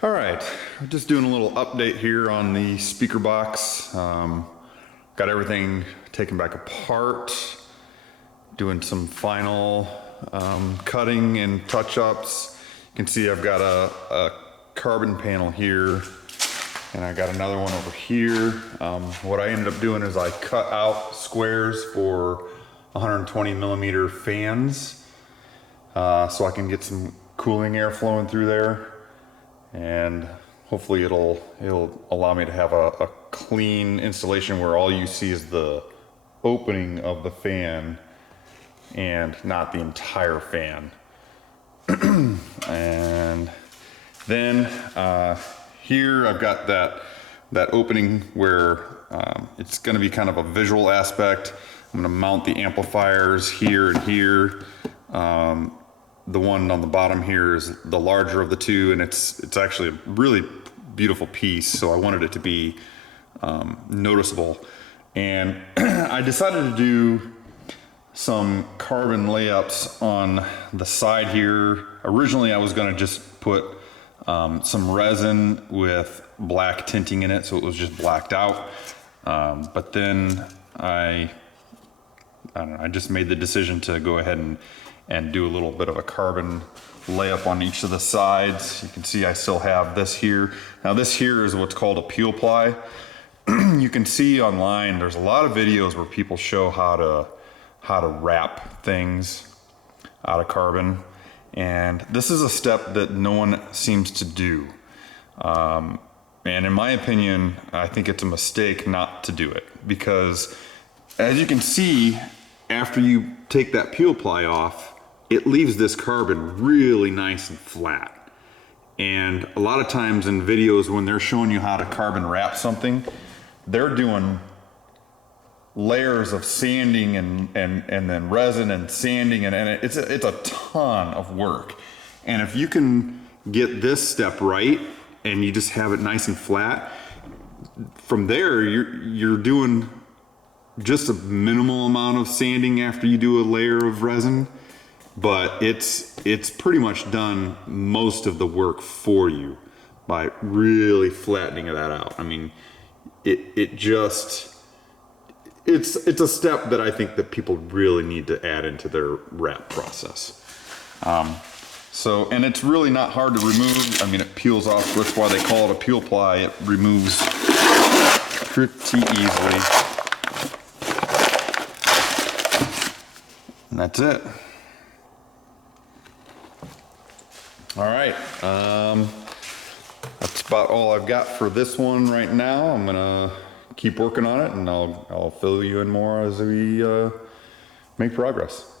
All right, just doing a little update here on the speaker box. Got everything taken back apart, doing some final cutting and touch-ups. You can see I've got a carbon panel here, and I got another one over here. What I ended up doing is I cut out squares for 120 millimeter fans, so I can get some cooling air flowing through there. And hopefully it'll allow me to have a clean installation where all you see is the opening of the fan and not the entire fan. And then here I've got that opening where it's going to be kind of a visual aspect. I'm going to mount the amplifiers here and here. The one on the bottom here is the larger of the two, and it's actually a really beautiful piece, so I wanted it to be noticeable. And I decided to do some carbon layups on the side here. Originally I was going to just put some resin with black tinting in it, so it was just blacked out. But then I don't know, I just made the decision to go ahead and do a little bit of a carbon layup on each of the sides. You can see I still have this here. Now this here is what's called a peel ply. You can see online there's a lot of videos where people show how to wrap things out of carbon, and this is a step that no one seems to do. And in my opinion, I think it's a mistake not to do it, because as you can see, after you take that peel ply off, it leaves this carbon really nice and flat. And a lot of times in videos when they're showing you how to carbon wrap something, they're doing layers of sanding and then resin and sanding, and it's a ton of work. And if you can get this step right and you just have it nice and flat, from there you're doing just a minimal amount of sanding after you do a layer of resin, but it's pretty much done most of the work for you by really flattening that out. I mean, it's a step that I think that people really need to add into their wrap process. And it's really not hard to remove. I mean, it peels off. That's why they call it a peel ply. It removes pretty easily. And that's it. All right, that's about all I've got for this one right now. I'm gonna keep working on it, and I'll fill you in more as we make progress.